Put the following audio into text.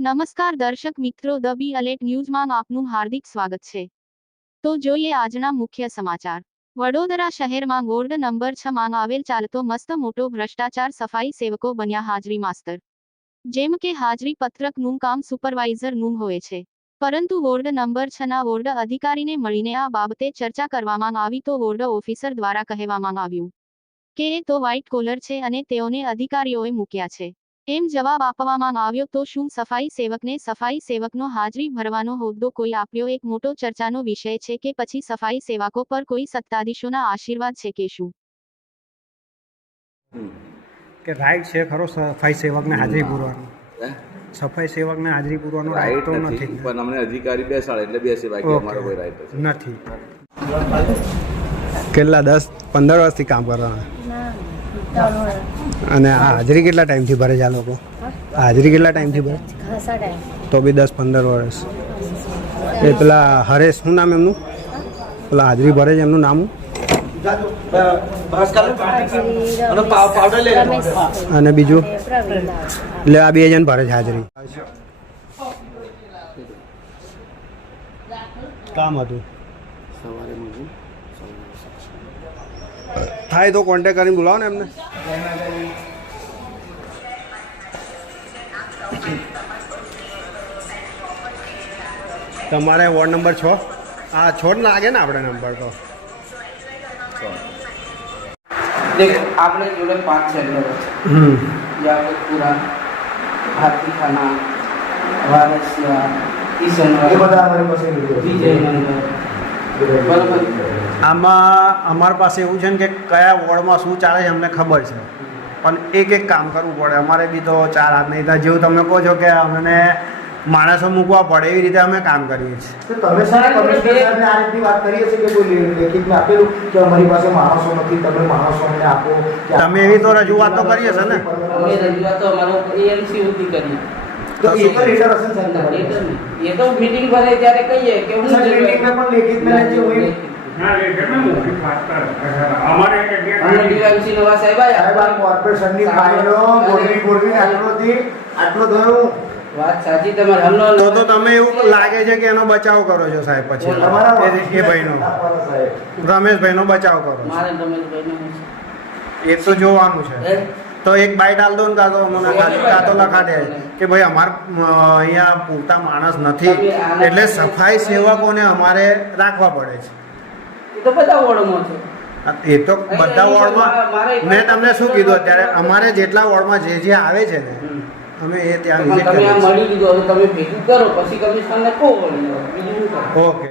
નમસ્કાર દર્શક મિત્રો, ધ બી અલેટ ન્યૂઝમાં આપનું હાર્દિક સ્વાગત છે. તો જોઈએ આજના મુખ્ય સમાચાર. વડોદરા શહેરમાં વોર્ડ નંબર છ માં આવેલ ચાલતો મસ્ત મોટો ભ્રષ્ટાચાર સફાઈ સેવકો બન્યા હાજરી માસ્તર. જેમ કે હાજરી પત્રકનું કામ સુપરવાઇઝરનું હોય છે. પરંતુ વોર્ડ નંબર છ ના વોર્ડ અધિકારીને મળીને આ બાબતે ચર્ચા કરવામાં આવી તો વોર્ડ ઓફિસર દ્વારા કહેવામાં આવ્યું કે એ તો વ્હાઇટ કોલર છે અને તેઓને અધિકારીઓએ મૂક્યા છે. એમ જવાબ આપવામાં આવ્યો તો શું સફાઈ સેવકને સફાઈ સેવકનો હાજરી ભરવાનો હોદ્દો કોઈ આપ્યો? એક મોટો ચર્ચાનો વિષય છે કે પછી સફાઈ સેવકો પર કોઈ સત્તાધીશોના આશીર્વાદ છે કે શું? કે રાઈટ છે ખરો સફાઈ સેવકને હાજરી પૂરવાનો. સફાઈ સેવકને હાજરી પૂરવાનો રાઈટ તો નથી પણ અમને અધિકારી બેસાડે એટલે બેસે બાકી અમારો કોઈ રાઈટ નથી. નથી. કેટલા દસ પંદર વર્ષથી કામ કરવાના? અને આ હાજરી કેટલા ટાઈમથી ભરે છે આ લોકો? હાજરી કેટલા ટાઈમથી ભરે? તો બી દસ પંદર વર્ષ. એ પેલા હરેશ શું નામ એમનું? પેલા હાજરી ભરે છે એમનું નામ? અને બીજું? એટલે આ બે જણ ભરે છે હાજરી. કામ હતું. થાય તો કોન્ટેક કરીને બોલાવો ને એમને. તમારે વોર્ડ નંબર છ. આ છોડ લાગે ને આપણે નંબર તો. દેખ આપણે જોડે પાંચ સેન્ટરો છે હમ. યાકતપુરા હાથીખાના વારસિયા કિશનગઢ વિજયનગર. બરોબર આમાં અમારી પાસે એવું છે ને કે કયા વોર્ડમાં શું ચાલે છે અમને ખબર છે. પણ એક એક કામ કરવું પડે. અમારે બી તો ચાર હાથ નહીં થાય જેવું તમે કહો છો કે અમને માણસો મૂકવા પડે એવી રીતે અમે કામ કરીએ છીએ. તમે સાહેબ કમિશનર સાહેબને આ રીતની વાત કરી હશે કે કોઈ લે- આપેલું કે અમારી પાસે માણસો નથી તમે માણસો અમને આપો તમે એવી તો રજૂઆત તો કરી હશે ને? અમે રજૂઆતો અમારો એએમસી સુધી કરી તો એ તો લેટર હશે ને સાહેબ? તમારી લેટર પાસે? નહીં. એ તો મીટિંગ ભરે ત્યારે કહીએ કે હું સાહેબ, પણ લેખિતમાં હોય. તો તો તમે એવું લાગે છે કે એનો બચાવ કરો છો સાહેબ પછી. તમારા એ- ભાઈનો. રમેશભાઈનો બચાવ કરો એ તો જોવાનું છે. હે? તો એક બાઈ આલ દો ને કાં તો મને ખાલી કાં તો લખા દે. કે ભાઈ અમાર અહીંયા પૂરતા માણસ નથી. એટલે સફાઈ સેવકોને અમારે રાખવા પડે છે. એ તો બધા વોર્ડમાં છે. એ તો બધા વોર્ડમાં મેં તમને શું કીધું અત્યારે? અમારે જેટલા વોર્ડમાં જે જે આવે છે ને અમે એ ત્યાં વિઝિટ કરીએ મળી તમે ભેગું કરો પછી કમિશનરને કહો વળી. બીજું શું કરો? ઓકે.